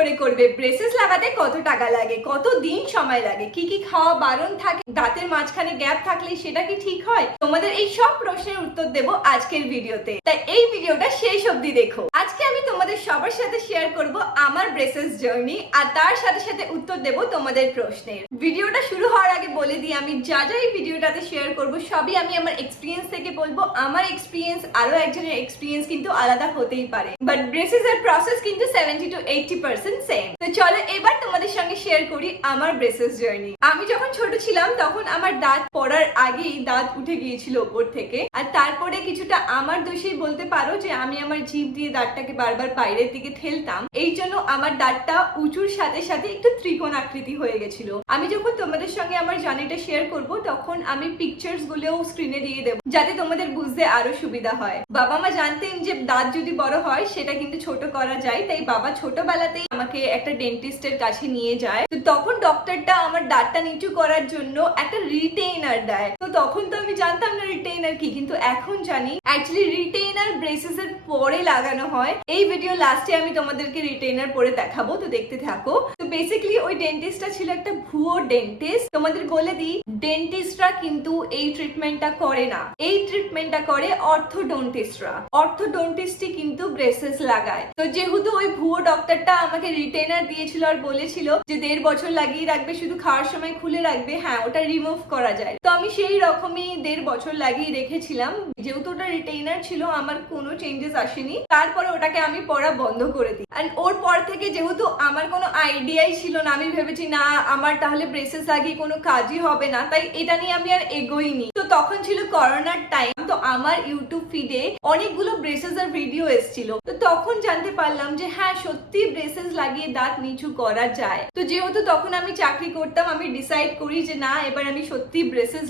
করে করবে, ব্রেসেস লাগাতে কত টাকা লাগে, কত দিন সময় লাগে, কি কি খাওয়া বারণ থাকে, দাঁতের মাঝখানে গ্যাপ থাকলে সেটা কি ঠিক হয়? তোমাদের এই সব প্রশ্নের উত্তর দেব আজকের ভিডিওতে, তাই এই ভিডিওটা শেষ অবধি দেখো। আজকে আমি তোমাদের সবার সাথে শেয়ার করব আমার ব্রেসেস জার্নি, আর তার সাথে সাথে উত্তর দেব তোমাদের প্রশ্নের। ভিডিওটা শুরু হওয়ার আগে বলে দিই, আমি যা যা এই ভিডিওটাতে শেয়ার করব সবই আমি আমার এক্সপিরিয়েন্স থেকে বলবো। আমার এক্সপিরিয়েন্স আরো একজনের এক্সপিরিয়েন্স কিন্তু আলাদা হতেই পারে, বাট ব্রেসেস এর প্রসেস কিন্তু 70 to 80% সেম। তো চলো এবার তোমাদের সঙ্গে শেয়ার করি আমার ব্রেসেস জার্নি। আমি যখন ছোট ছিলাম তখন আমার দাঁত পড়ার আগেই দাঁত উঠে গিয়েছিল উপর থেকে, আর তারপরে কিছুটা আমার দোষেই বলতে পারো যে আমি আমার জিভ দিয়ে দাঁতটাকে বারবার বাইরের দিকে ঠেলতাম, এই জন্য আমার দাঁতটা উঁচুর সাথে সাথে একটু ত্রিকোণ আকৃতি হয়ে গেছিল। আমি যখন তোমাদের সঙ্গে আমার জার্নিটা শেয়ার করব তখন আমি পিকচার্স গুলোও স্ক্রিনে দিয়ে দেবো যাতে তোমাদের বুঝতে আরো সুবিধা হয়। বাবা মা জানতেন যে দাঁত যদি বড় হয় সেটা কিন্তু ছোট করা যায়, তাই বাবা ছোটবেলাতেই আমাকে একটা ডেন্টিস্টের কাছে নিয়ে যায়। তো তখন ডক্টরটা আমার দাঁতটা নিচু করার জন্য একটা রিটেইনার দেয়। তো তখন তো আমি জানতাম না রিটেইনার কি, কিন্তু এখন জানি অ্যাকচুয়ালি রিটেইনার ব্রেসেস এর পরে লাগানো হয়। এই ভিডিও লাস্টে আমি তোমাদেরকে রিটেইনার পরে দেখাবো, তো দেখতে থাকো। তো বেসিক্যালি ওই ডেন্টিস্টটা ছিল একটা ভুয়ো ডেন্টিস্ট। তোমাদের বলে দিই, ডেন্টিস্টরা কিন্তু এই ট্রিটমেন্টটা করে না, এই ট্রিটমেন্টটা করে অর্থোডন্টিস্টরা। অর্থোডন্টিস্টই কিন্তু ব্রেসেস লাগায়। তো যেহেতু ওই ভুয়ো ডক্টরটা আমাকে রিটেইনার দিয়েছিল আর বলেছিল যে 1.5 বছর লাগিয়ে রাখবে, শুধু খাওয়ার সময় খুলে রাখবে, হ্যাঁ ওটা রিমুভ করা যায়। তো আমি সেই রকমই 1.5 বছর লাগিয়ে রেখেছিলাম। যেহেতু ওটা রিটেইনার ছিল আমার কোনো চেঞ্জেস আসেনি, তারপরে ওটাকে আমি পড়া বন্ধ করে দিই। আর ওর পর থেকে যেহেতু আমার কোনো আইডিয়াই ছিল না, আমি ভেবেছি না আমার তাহলে ব্রেসেস লাগিয়ে কোনো কাজই হবে না, তাই এটা নিয়ে আমি আর এগোইনি। তো তখন ছিল করোনার টাইম, তো আমার ইউটিউব ফিডে অনেকগুলো ব্রেসেস এর ভিডিও এসেছিল। তো তখন জানতে পারলাম যে হ্যাঁ সত্যি ব্রেসেস লাগিয়ে দাঁত নিচু করা যায়। তো যেহেতু তখন আমি চাকরি করতাম, আমি ডিসাইড করি যে না এবার আমি সত্যি ব্রেসেস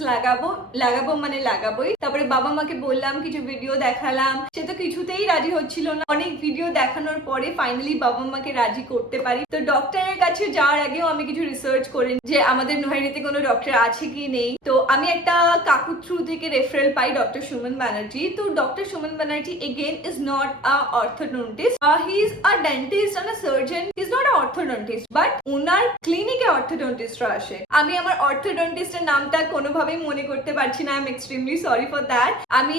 লাগাবো মানে লাগাবোই। তারপরে বাবা মাকে বললাম, কিছু ভিডিও দেখালাম, সে তো কিছুতেই রাজি হচ্ছিল না। অনেক ভিডিও দেখানোর পরে ফাইনালি বাবা মাকে রাজি করতে পারি। তো ডক্টরের কাছে যাওয়ার আগেও আমি কিছু রিসার্চ করি যে আমাদের নোহারিতে কোনো ডক্টর আছে কি নেই। তো আমি একটা কাকুর থ্রু থেকে রেফারেল পাই, ডক্টর সুমন ব্যানার্জি। তো doctor Suman Banerjee again is not a orthodontist, he is a dentist and a surgeon, he is not a orthodontist, but ওনার ক্লিনিকে অর্থোডন্টিস্টরা আসে। আমি আমার অর্থোডন্টিস্টের নামটা কোনোভাবেই মনে করতে পারছি না, I am extremely sorry for that. আমি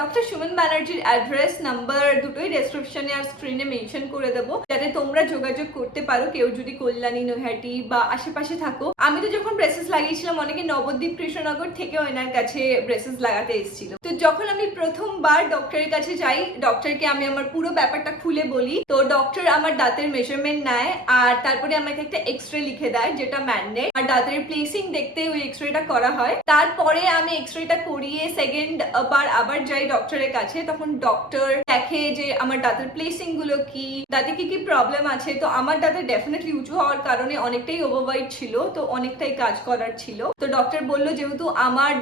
ডক্টর সুমন ব্যানার্জির অ্যাড্রেস নাম্বার দুটোই ডেসক্রিপশনে আর স্ক্রিনে মেনশন করে দেবো, যাতে তোমরা যোগাযোগ করতে পারো কেউ যদি কল্যাণী, নৈহাটি বা আশেপাশে থাকো। আমি তো যখন ব্রেসেস লাগিয়েছিলাম অনেকে নবদ্বীপ, কৃষ্ণনগর থেকে ওনার কাছে ব্রেসেস লাগাতে এসেছিল। তো যখন আমি প্রথমবার ডক্টরের কাছে যাই, ডক্টরকে আমি আমার পুরো ব্যাপারটা খুলে বলি। তো ডক্টর আমার দাঁতের মেজারমেন্ট নেয় আর তারপরে আমাকে একটা এক্সরে লিখে দেয় যেটা ম্যান্ডেট, আর দাঁতের প্লেসিং দেখতে ওই এক্সরেটা করা হয়। তারপরে আমি এক্সরেটা করিয়ে সেকেন্ড বার আবার যাই ডক্টরের কাছে। তখন ডক্টর দেখে যে আমার দাঁতের প্লেসিং গুলো কি, দাঁতে কি কি প্রবলেম আছে। তো আমার দাঁতে ডেফিনেটলি উঁচু হওয়ার কারণে অনেকটাই ওভারওয়েট ছিল, তো অনেকটাই কাজ করার ছিল। তো ডক্টর বললো যেহেতু আমার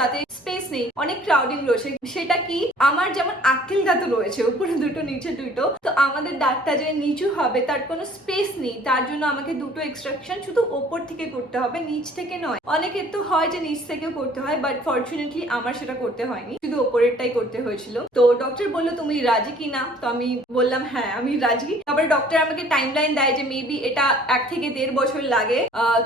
দাঁতে স্পেস নেই, অনেক ক্রাউডিং রয়েছে, সেটা কি আমার যেমন আক্কেল দাঁত রয়েছে উপরে দুটো নিচে দুটো, তো আমাদের দাঁতটা যে নিচু হবে তার কোনো স্পেস নেই, তার জন্য আমাকে দুটো এক্সট্রাকশন শুধু ওপর থেকে করতে হবে, নিচ থেকে নয়। অনেকের তো হয় যে নিচ থেকেও করতে হয়, বাট ফরচুনেটলি আমার সেটা করতে হয়নি, শুধু ওপরেরটাই করতে হয়েছিল। তো ডক্টর বললো তুমি রাজি কিনা, তো আমি বললাম হ্যাঁ আমি রাজি। তারপরে ডক্টর আমাকে টাইমলাইন দেয় যে মেবি এটা 1 থেকে 1.5 বছর লাগে,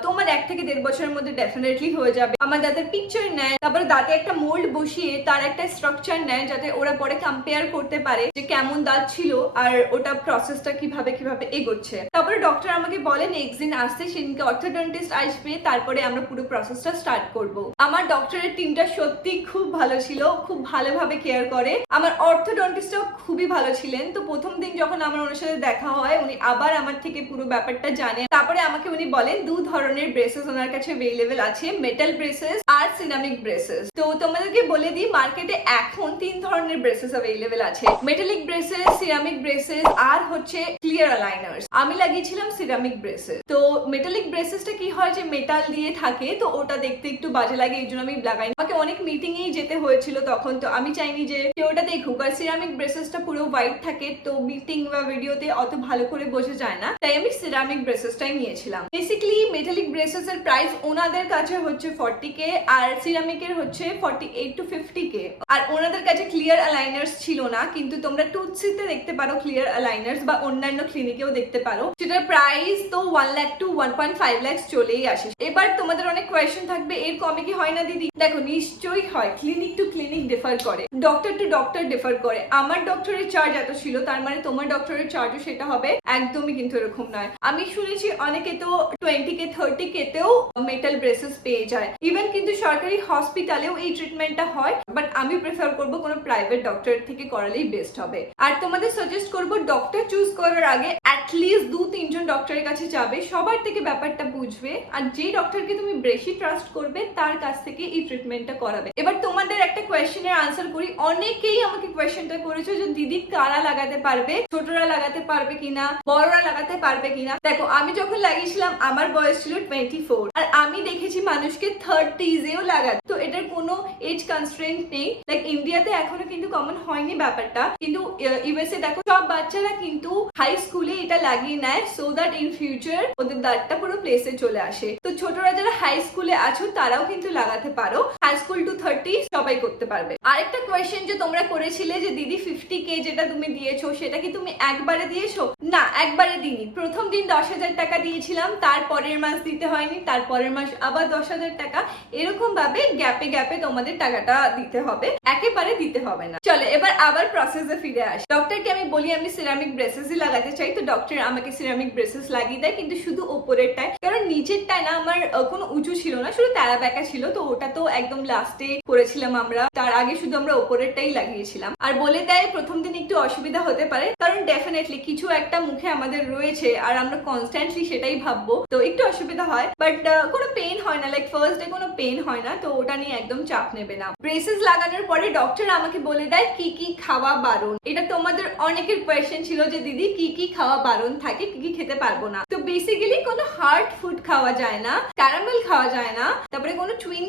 তোমার 1 থেকে 1.5 বছরের মধ্যে ডেফিনেটলি হয়ে যাবে। আমার দাঁতের পিকচার নেয়, তারপরে দাঁতে একটা মোল্ড বসিয়ে তার একটা স্ট্রাকচার নেয় যাতে ওরা পরে কম্পেয়ার করতে পারে যে কেমন দাঁত ছিল আর ওটা প্রসেসটা কিভাবে এগোচ্ছে। তারপরে ডক্টর আমাকে বলে নেক্সট দিন আসতে, সেদিনকে অর্থোডন্টিস্ট আসবে, তারপরে আমরা পুরো প্রসেসটা স্টার্ট করব। আমার ডক্টরের টিমটা সত্যি খুব ভালো ছিল, খুব ভালোভাবে কেয়ার করে। আমার অর্থোডন্টিস্টও খুবই ভালো ছিলেন। তো প্রথম দিন যখন আমার ওনার সাথে দেখা হয়, উনি আবার আমার থেকে পুরো ব্যাপারটা জানে। তারপরে আমাকে উনি বলেন 2 ধরনের ব্রেসেস ওনার কাছে অ্যাভেলেবল আছে, মেটাল ব্রেসেস আর সিরামিক ব্রেসেস। তো তোমাদেরকে বলে দিই মার্কেটে এখন 3 ধরনের ব্রেসেস অ্যাভেলেবল আছে, মেটালিক ব্রেসেস, সিরামিক ব্রেসেস আর হচ্ছে ক্লিয়ার অ্যালাইনার্স। আমি লাগিয়েছিলাম সিরামিক ব্রেসেস। তো মেটালিক ব্রেসেসটা কি হয় যে মেটাল দিয়ে থাকে, তো ওটা দেখতে একটু বাজে লাগে, এই জন্য আমি লাগাই। আমাকে অনেক মিটিং এই যেতে হয়েছিল তখন, তো আমি চাইনি যে কেউ ওটা দেখুক। আর সিরামিক ব্রেসেসটা পুরো হোয়াইট থাকে, তো মিটিং বা ভিডিওতে অত ভালো করে বোঝা যায় না, তাই আমি সিরামিক ব্রেসেসটাই নিয়েছিলাম। বেসিক্যালি মেটালিক ব্রেসেস এর প্রাইস ওনাদের কাছে হচ্ছে 40K আর সিরামিকের হচ্ছে 48 to 50K। আর ওনাদের কাছে ক্লিয়ার অ্যালাইনার্স ছিল না, কিন্তু তোমরা টুথসিতে দেখতে পারো ক্লিয়ার অ্যালাইনার্স, বা অন্যান্য ক্লিনিকেও দেখতে পারো। সেটার প্রাইস তো 1 লাখ টু 1.5 লাখ চলেই আসে। এবার তোমাদের অনেক কোয়েশ্চেন থাকবে এর কমে কি হয় না দিদি? দেখো নিশ্চয়ই হয়, ক্লিনিক টু ক্লিনিক ডিফার করে, ডক্টর টু ডক্টর ডিফার করে। আমার ডক্টরের চার্জ এত ছিল তার মানে তোমার ডক্টরের চার্জও সেটা হবে, একদমই কিন্তু এরকম নয়। আমি শুনেছি অনেকে তো 20K 30K তেও মেটাল ব্রেসেস পেয়ে যায়, ইভেন কিন্তু সরকারি হসপিটালেও এই ট্রিটমেন্টটা হয়, বাট আমি প্রেফার করব কোনো প্রাইভেট ডক্টর থেকে করালেই বেস্ট হবে। আর তোমাদের সাজেস্ট করব ডক্টর চুজ করার আগে অ্যাটলিস্ট 2-3 জন ডক্টরের কাছে যাবে, সবার থেকে ব্যাপারটা বুঝবে, আর যে ডক্টরকে তুমি বেশি ট্রাস্ট করবে তার কাছ থেকে এই ট্রিটমেন্টটা করাবে। এবার তোমাদের একটা কোয়েশ্চেনের আনসার করি। অনেকেই আমাকে কোয়েশ্চেনটা করেছে যে দিদি কারা লাগাতে পারবে, ছোটরা লাগাতে পারবে কিনা, বড়রা লাগাতে পারবে কিনা। দেখো আমি যখন লাগিয়েছিলাম আমার বয়স ছিল 24, আর আমি দেখেছি মানুষকে 30s-এও লাগাতে, তো এটার কোনো এজ কনস্ট্রেন্ট নেই। লাইক ইন্ডিয়াতে এখনো কিন্তু কমন হয়নি ব্যাপারটা, কিন্তু ইউএসএ দেখো সব বাচ্চারা কিন্তু হাই স্কুলে এটা লাগিয়ে নেয়, সো দ্যাট ইন ফিউচার ওদের দাঁতটা পুরো প্লেসে চলে আসে। তো ছোটরা যারা হাই স্কুলে আছো তারাও কিন্তু লাগাতে পারো, হাই স্কুল টু 30 সবাই করতে পারবে। আরেকটা কোয়েশ্চেন যে তোমরা করেছিলে যে দিদি 50K যেটা তুমি দিয়েছো সেটা কি তুমি একবারে দিয়েছো? না, একবারে দিইনি। প্রথম দিন 10,000 টাকা দিয়েছিলাম, তারপরের মাস দিতে হয়নি, তারপরের মাস আবার 10,000 টাকা, এরকম ভাবে গ্যাপে গ্যাপে তোমাদের টাকাটা দিতে হবে, একেবারে দিতে হবে না। চলো এবার আবার প্রসেসে ফিরে আসি। ডক্টরকে আমি বলি আমি সিরামিক ব্রেসেসই লাগাতে চাই, তো ডক্টর আমাকে সিরামিক ব্রেসেস লাগিয়ে দেয়, কিন্তু শুধু ওপরেরটায়, কারণ নিচেরটায় না আমার কোনো উঁচু ছিল না, শুধু তেরা বেঁকা ছিল, তো ওটা তো একদম লাস্টে করেছিলাম আমরা, তার আগে শুধু আমরা ওপরেরটাই লাগিয়েছিলাম। আর বলে দেয় প্রথম দিন একটু অসুবিধা হতে পারে, কারণ ডেফিনেটলি কিছু একটা মুখে আমাদের রয়েছে আর আমরা কনস্ট্যান্টলি সেটাই ভাববো, তো একটু অসুবিধা হয়, বাট কোনো পেন হয় না, লাইক ফার্স্ট ডে কোনো পেন হয় না, তো ওটা নিয়ে একদম চাপ নেবে না। ব্রেসেস লাগানোর পরে ডক্টর আমাকে বলে দেয় কি কি খাওয়া বারণ। এটা তোমাদের অনেকের কোয়েশ্চেন ছিল যে দিদি কি কি খাওয়া বারণ থাকে, কি কি খেতে পারবো না। তো বেসিক্যালি কোনো হার্ড ফুড খাওয়া যায় না, ক্যারামেল খাওয়া যায় না, তারপরে কোনো চুইং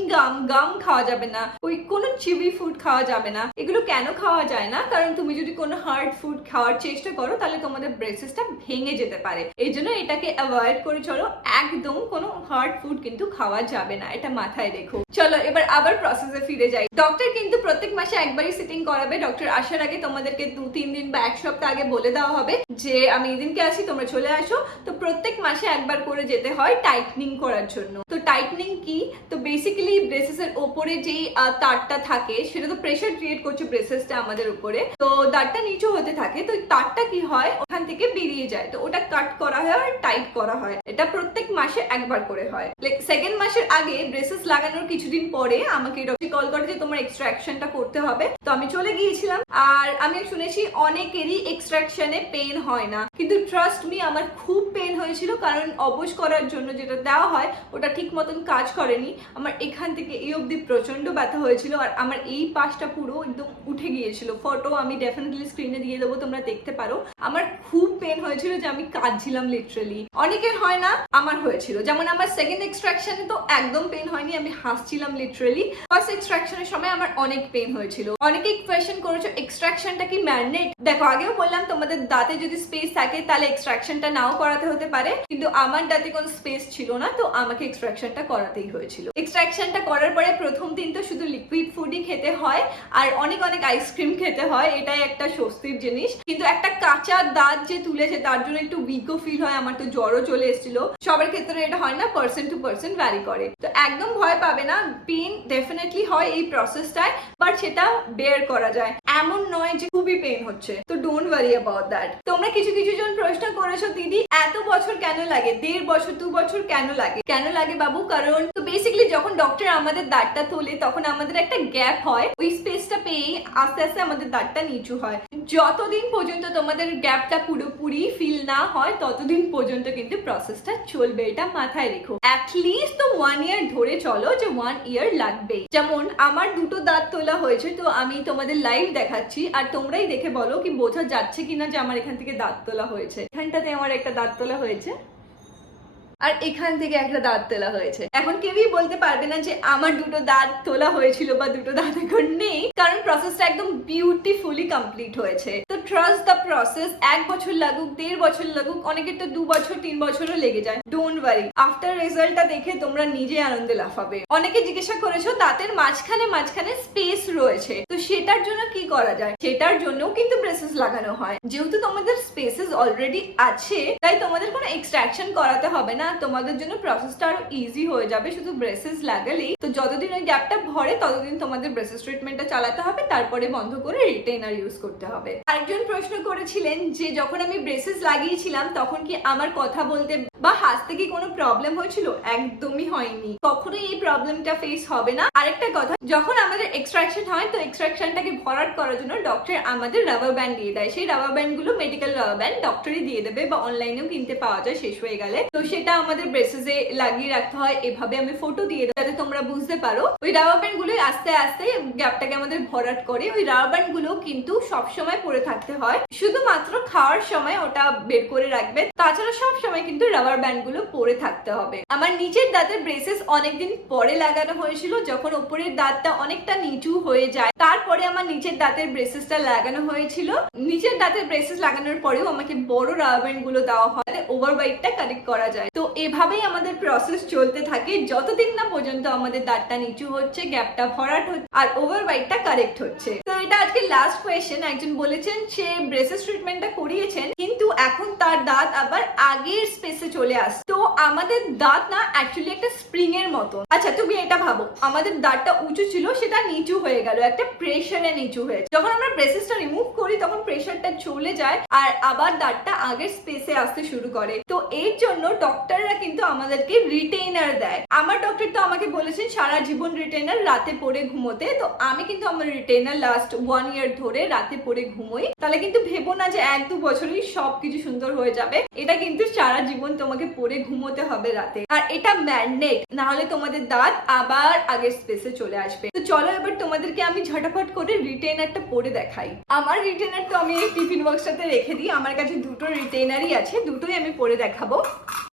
গাম খাওয়া যাবে না, ওই কোনো চিভি ফুড খাওয়া যাবে না। এগুলো কেন খাওয়া যায় না? কারণ তুমি যদি কোনো হার্ড ফুড খাওয়ার চেষ্টা করো তাহলে তোমাদের ব্রেসেসটা ভেঙে যেতে পারে, এই জন্য এটাকে অ্যাভয়েড করে চলো। একদম কোনো হার্ড ফুড কিন্তু খাওয়া যাবে না, এটা মাথায় রেখো। চলো এবার আবার প্রসেসে ফিরে যাই। ডক্টর কিন্তু প্রত্যেক মাসে একবারই সিটিং করাবে। ডক্টর আসার আগে তোমাদেরকে 2-3 দিন বা 1 সপ্তাহ আগে বলে দেওয়া হবে যে আমি এদিনকে আসি, তোমরা চলে আসো। তো প্রত্যেক মাসে একবার করে যেতে হয় টাইটনিং করার জন্য। তো টাইটনিং কি? তো বেসিক্যালি ব্রেসেসের ওপরে যেই তারটা থাকে সেটা তো প্রেসার ক্রিয়েট করছে ব্রেসেসটা আমাদের উপরে, তো তারটা নিচু হতে থাকে, তো তারটা কি হয় ওখান থেকে বেরিয়ে যায়, তো ওটা কাট করা হয় আর টাইট করা হয়। এটা প্রত্যেক মাসে একবার করে হয়। লাইক সেকেন্ড মাসের আগে ব্রেসেস লাগানোর কিছুদিন পরে আমাকে ডক্টর কল করে যে তোমার এক্সট্রাকশনটা করতে হবে, তো আমি চলে গিয়েছিলাম। আর আমি শুনেছি অনেকেরই এক্সট্রাকশনে পেন হয় না, কিন্তু ট্রাস্ট মি আমার খুব পেন হয়েছিল, কারণ অবশ করার জন্য যেটা দেওয়া হয় ওটা ঠিক মতন কাজ করেনি। আমার এখান থেকে এই অবধি প্রচন্ড ব্যথা হয়েছিল, আর আমার এই পাশটা পুরো একদম উঠে গিয়েছিল। ফটো আমি ডেফিনেটলি স্ক্রিনে দিয়ে দেবো, তোমরা দেখতে পারো। আমার খুব পেন হয়েছিল যে আমি কাঁদছিলাম লিটারালি। অনেকের হয় না, আমার হয়েছিল। যেমন আমার সেকেন্ড এক্সট্রাকশনে তো একদম পেন হয়নি, আমি হাসছিলাম লিটারালি। ফার্স্ট এক্সট্রাকশনের সময় আমার অনেক পেন হয়েছিল। অনেকেই কোয়েশ্চেন করেছো এক্সট্রাকশনটা কি ম্যান্ডেট? দেখো আগেও বললাম তোমাদের দাঁতে যদি স্পেস থাকে তাহলে এক্সট্রাকশনটা নাও করাতে হতে পারে, কিন্তু আমার দাঁতে কোনো স্পেস ছিল না, তো আমাকে এক্সট্রাকশনটা করাতেই হয়েছিল। এক্সট্রাকশনটা করার পরে প্রথম দিন তো শুধু লিকুইড ফুডই খেতে হয় আর অনেক অনেক আইসক্রিম খেতে হয়, এটাই একটা স্বস্তির জিনিস। কিন্তু একটা কাঁচা দাঁত যে তুলেছে তার জন্য একটু উইকও ফিল হয়, আমার তো জ্বরও চলে এসেছিল। সবার ক্ষেত্রে এটা হয় না, পার্সন টু পার্সন ভ্যারি করে। তো একদম ভয় পাবে না, পেন ডেফিনেটলি হয় এই প্রসেসটায়, বাট সেটা বেয়ার করা যায়, এমন নয় যে খুবই পেন হচ্ছে, তো ডোন্ট ওয়ারি অ্যাবাউট দ্যাট। তোমরা কিছু কিছু জন প্রশ্ন করেছো দিদি এত বছর কেন লাগে, 1.5 বছর 2 বছর কেন লাগে? কেন লাগে বাবু? কারণ তো বেসিক্যালি যখন ডক্টর আমাদের দাঁতটা তোলে তখন আমাদের একটা গ্যাপ হয়, ওই স্পেসটা পেয়ে আস্তে আস্তে আমাদের দাঁতটা নিচু হয়। যতদিন পর্যন্ত তোমাদের গ্যাপটা পুরোপুরি ফিল না হয় ততদিন পর্যন্ত কিন্তু প্রসেসটা চলবে, এটা মাথায় রেখো। অ্যাটলিস্ট তো 1 ইয়ার ধরে চলো যে 1 ইয়ার লাগবে। যেমন আমার দুটো দাঁত তোলা হয়েছে, তো আমি তোমাদের লাইভ দেখাচ্ছি আর তোমরাই দেখে বলো কি বোঝা যাচ্ছে কিনা যে আমার এখান থেকে দাঁত তোলা হয়েছে। এখানটাতে আমার একটা দাঁত তোলা হয়েছে, আর এখান থেকে একটা দাঁত তোলা হয়েছে। এখন কেউই বলতে পারবে না যে আমার দুটো দাঁত তোলা হয়েছিল বা দুটো দাঁত এখন নেই, কারণ প্রসেসটা একদম বিউটিফুলি কমপ্লিট হয়েছে। তো ট্রাস্ট দ্য প্রসেস। 1 বছর লাগুক, 1.5 বছর লাগুক, অনেকের তো 2 বছর 3 বছরও লেগে যায়। ডোন্ট ওয়ারি, আফটার রেজাল্টটা দেখে তোমরা নিজে আনন্দে লাফাবে। অনেকে জিজ্ঞাসা করেছো দাঁতের মাঝখানে স্পেস রয়েছে, তো সেটার জন্য কি করা যায়? সেটার জন্যও কিন্তু ব্রেসেস লাগানো হয়। যেহেতু তোমাদের স্পেসেস অলরেডি আছে, তাই তোমাদের কোনো এক্সট্রাকশন করাতে হবে না, তোমাদের জন্য প্রসেসটা আরো ইজি হয়ে যাবে শুধু ব্রেসেস লাগালেই। তো যতদিন ওই গ্যাপটা ভরে ততদিন তোমাদের ব্রেসেস ট্রিটমেন্টটা চালাতে হবে, তারপরে বন্ধ করে রিটেইনার ইউজ করতে হবে। আরেকজন প্রশ্ন করেছিলেন যে যখন আমি ব্রেসেস লাগিয়েছিলাম তখন কি আমার কথা বলতে বা হাসতে কি কোনো প্রবলেম হয়েছিল? একদমই হয়নি, কখনোই এই প্রবলেমটা ফেস হবে না। আরেকটা কথা, যখন আমাদের এক্সট্রাকশন হয় তো এক্সট্রাকশনটাকে ভরাট করার জন্য ডক্টর আমাদের রাবার ব্যান্ড দিয়ে দেয়। সেই রাবার ব্যান্ড গুলো মেডিকেল রাবার ব্যান্ড ডক্টরই দিয়ে দেবে বা অনলাইনেও কিনতে পাওয়া যায় শেষ হয়ে গেলে। তো সেটা আমাদের ব্রেসেসে লাগিয়ে রাখতে হয়। এভাবে আমি ফটো দিয়ে দেবো যাতে তোমরা বুঝতে পারো। ওই রাবার ব্যান্ড গুলো আস্তে আস্তে গ্যাপটাকে আমাদের ভরাট করে। ওই রাবার ব্যান্ড গুলো কিন্তু সবসময় পরে থাকতে হয়, শুধুমাত্র খাওয়ার সময় ওটা বের করে রাখবে, তাছাড়া সব সময় কিন্তু রাবার ব্যান্ড গুলো পরে থাকতে হবে। আমার নিচের দাঁতের ব্রেসেস অনেকদিন পরে লাগানো হয়েছিল, যখন ওপরের দাঁতটা অনেকটা নিচু হয়ে যায় তারপরে আমার নিচের দাঁতের ব্রেসেসটা লাগানো হয়েছিল। নিচের দাঁতের ব্রেসেস লাগানোর পরেও আমাকে বড় রাবার ব্যান্ড গুলো দেওয়া হয়, ওভারবাইটটা কারেক্ট করা যায়। তো এভাবেই আমাদের প্রসেস চলতে থাকে যতদিন না পর্যন্ত আমাদের দাঁতটা নিচু হচ্ছে, গ্যাপটা ভরাট হচ্ছে আর ওভারবাইটটা কারেক্ট হচ্ছে। তো এটা আজকে লাস্ট কোয়েশ্চেন। একজন বলেছেন সে ব্রেসেস ট্রিটমেন্টটা করিয়েছেন কিন্তু এখন তার দাঁত আবার আগের স্পেসে চলে আসে। তো আমাদের দাঁত না অ্যাকচুয়ালি একটা স্প্রিং এর মতো। আচ্ছা তুমি এটা ভাবো, আমাদের দাঁতটা উঁচু ছিল সেটা নিচু হয়ে গেল, একটা প্রেসারে নিচু হয়েছে। যখন আমরা ব্রেসেসটা রিমুভ করি তখন প্রেসারটা চলে যায় আর আবার দাঁতটা আগের স্পেসে আসতে শুরু করে। তো এর জন্য ডক্টররা কিন্তু আমাদেরকে রিটেইনার দেয়। আমার ডক্টর তো আমাকে বলেছেন সারা জীবন রিটেইনার রাতে পরে ঘুমোতে। তো আমি কিন্তু আমার রিটেইনার লাস্ট 1 ইয়ার ধরে রাতে পরে ঘুমোই। তাহলে কিন্তু ভেবো না যে 1-2 বছরেই সবকিছু সুন্দর হয়ে যাবে। এটা কিন্তু সারা জীবন তোমাকে পরে ঘুমোতে হবে রাতে। আর এটা ম্যান্ডেট, না হলে তোমাদের দাঁত আবার আগের স্পেসে চলে আসবে। তো চলো এবার তোমাদেরকে আমি ঝটাফট করে রিটেইনারটা পরে দেখাই। আমার রিটেইনার তো আমি এই টিফিন বক্সটাতে রেখে দিই। আমার কাছে দুটো রিটেইনারই আছে, দুটোই আমি পরে দেখাবো।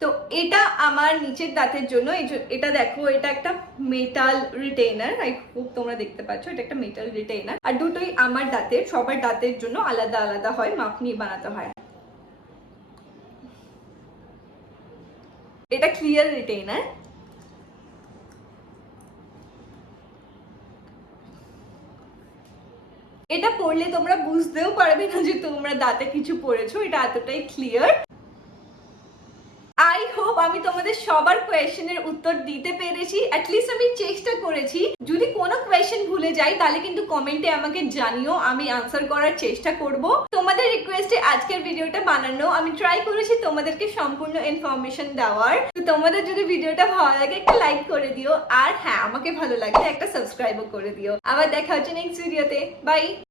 তো এটা আমার নিচের দাঁতের জন্য। এটা দেখো, এটা একটা মেটাল রিটেইনার। আই হোপ তোমরা দেখতে পাচ্ছ, এটা একটা মেটাল রিটেইনার। আর দুটোই আমার দাঁতের, সবার দাঁতের জন্য আলাদা আলাদা হয়, মাপ নিয়ে বানাতে হয়। এটা ক্লিয়ার রিটেইনার। এটা পড়লে তোমরা বুঝতেও পারবে না যে তোমরা দাঁতে কিছু পড়েছো, এটা এতটাই ক্লিয়ার। আই হোপ আমি তোমাদের সবার কোয়েশ্চেনের উত্তর দিতে পেরেছি। অ্যাটলিস্ট আমি চেষ্টা করেছি। যদি কোনো কোয়েশ্চেন ভুলে যাই তাহলে কিন্তু কমেন্টে আমাকে জানিও, আমি আনসার করার চেষ্টা করব। তোমাদের রিকোয়েস্টে আজকের ভিডিওটা বানানো, আমি ট্রাই করেছি তোমাদেরকে সম্পূর্ণ ইনফরমেশন দেওয়ার। তো তোমাদের যদি ভিডিওটা ভালো লাগে একটা লাইক করে দিও, আর হ্যাঁ আমাকে ভালো লাগলে একটা সাবস্ক্রাইবও করে দিও। আবার দেখা হচ্ছে নেক্সট ভিডিওতে। বাই।